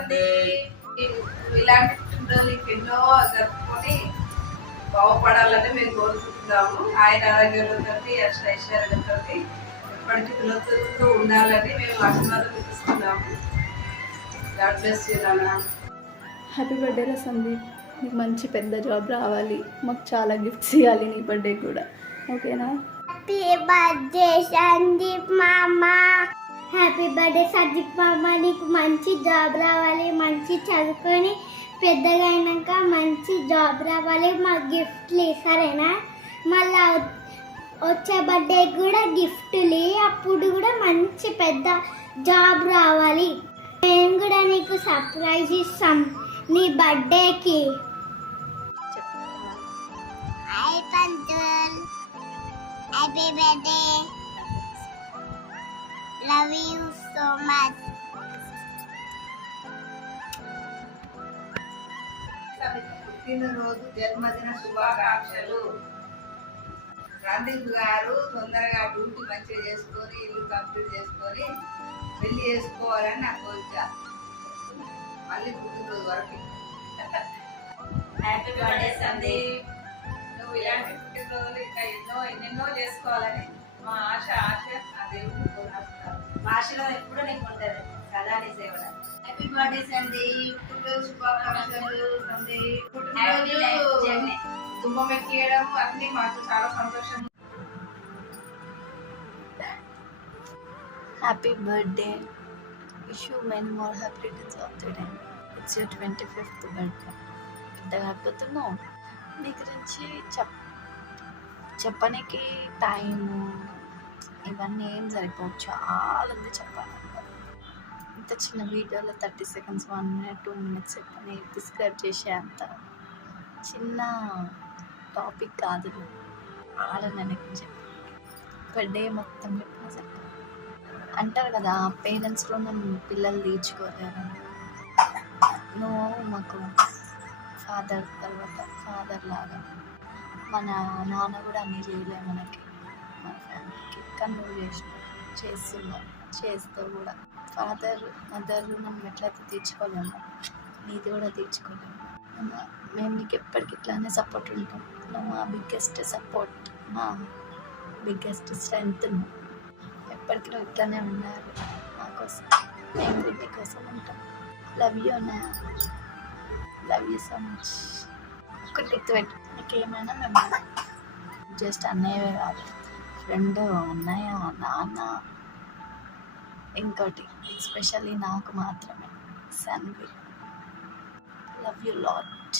సంధి. ఇలాంటి పుట్టినరోజులు ఎన్నో జరుపుకొని బాగుపడాలని మేము కోరుకుంటున్నాము. ఆయన ఆరోగ్యాలతో ఐశ్వర్యాలతో ఎప్పటికీ పిల్లలతో ఉండాలని మేము ఆశీర్వాదం ఇస్తున్నాము. గాడ్ బ్లెస్ యూ నాన్న. హ్యాపీ బర్త్డేరా సందీప్, నీకు మంచి పెద్ద జాబ్ రావాలి, మాకు చాలా గిఫ్ట్స్ ఇవ్వాలి నీ బర్త్డే కూడా, ఓకేనా? హ్యాపీ బర్త్డే సందీప్ మామ. హ్యాపీ బర్త్డే సందీప్ మామ, నీకు మంచి జాబ్ రావాలి, మంచి చదువుకొని పెద్దగా అయినాక మంచి జాబ్ రావాలి, మాకు గిఫ్ట్లు సరేనా? మళ్ళీ వచ్చే బర్త్డే కూడా గిఫ్ట్లు, అప్పుడు కూడా మంచి పెద్ద జాబ్ రావాలి. మేము కూడా నీకు సర్ప్రైజ్ ఇస్తాం నీ బర్త్డేకి. Hi Pantul, happy birthday, love you so much. పుట్టినరోజు జన్మదిన శుభాకాంక్షలు. సందీప్ గారు తొందరగా డ్యూటీ మంచిగా చేసుకొని ఇల్లు కంప్లీట్ చేసుకొని పెళ్లి చేసుకోవాలని నా కోరిక. మళ్ళీ పుట్టినరోజు వరకు హ్యాపీ బర్త్డే సందీప్. నువ్వు ఇలాంటి పుట్టినరోజులు ఇంకా ఎన్నెన్నో చేసుకోవాలని మా ఆశ ఆ దేవుడిని కోరుకుంటాను. మా ఆశీర్వాదం ఎప్పుడూ నీకు ఉంటుంది, సదా నీ సేవల. హ్యాపీ బర్త్డే సందీప్, పుట్టినరోజు శుభాకాంక్షలు సందీప్. పుట్టినరోజు దుమ్మం ఎక్కియడం అన్ని మాకు చాలా సంతోషం. Happy birthday, wish you many more happy returns of the day. It's your 25th birthday. పెద్దగా అయిపోతున్నావు, నీ గురించి చెప్పడానికి టైము ఇవన్నీ ఏం సరిపోవు, చాలా ఉంది చెప్పాలంటే. ఇంత చిన్న వీడియోలో 30 seconds 1 minute 2 minutes చెప్పని డిస్క్రైబ్ చేసే అంత చిన్న టాపిక్ కాదు. ఆడనని చెప్పి బర్త్డే మొత్తం చెప్పిన చెప్పాలి. అంటారు కదా, పేరెంట్స్ రుణం పిల్లలు తీర్చుకోలేరని. నువ్వు మాకు ఫాదర్ తర్వాత ఫాదర్ లాగా, మన నాన్న కూడా అన్నీ చేయలే మనకి, మన ఫ్యామిలీకి, కానీ నువ్వు చేస్తావు కూడా. ఫాదర్ మదర్ రుణం ఎట్లయితే తీర్చుకోలేము, నీది కూడా తీర్చుకోలేము. మేము నీకు ఎప్పటికి ఇట్లానే సపోర్ట్ ఉంటాం. నువ్వు మా బిగ్గెస్ట్ సపోర్ట్, మా బిగ్గెస్ట్ స్ట్రెంగ్త్. నువ్వు ఎప్పటికీ నువ్వు ఇట్లానే ఉన్నారు మా కోసం, మేము బిడ్డ కోసం ఉంటాం. లవ్ యూ అన్నా, లవ్ యూ సో మచ్. ఒకటి గుర్తుపెట్టు, నీకేమైనా మేము జస్ట్ అన్నయ్యవే కాదు, ఫ్రెండ్, అన్నయ్య, నాన్న, ఇంకోటి ఎస్పెషల్లీ నాకు మాత్రమే సన్వి. Love you lot.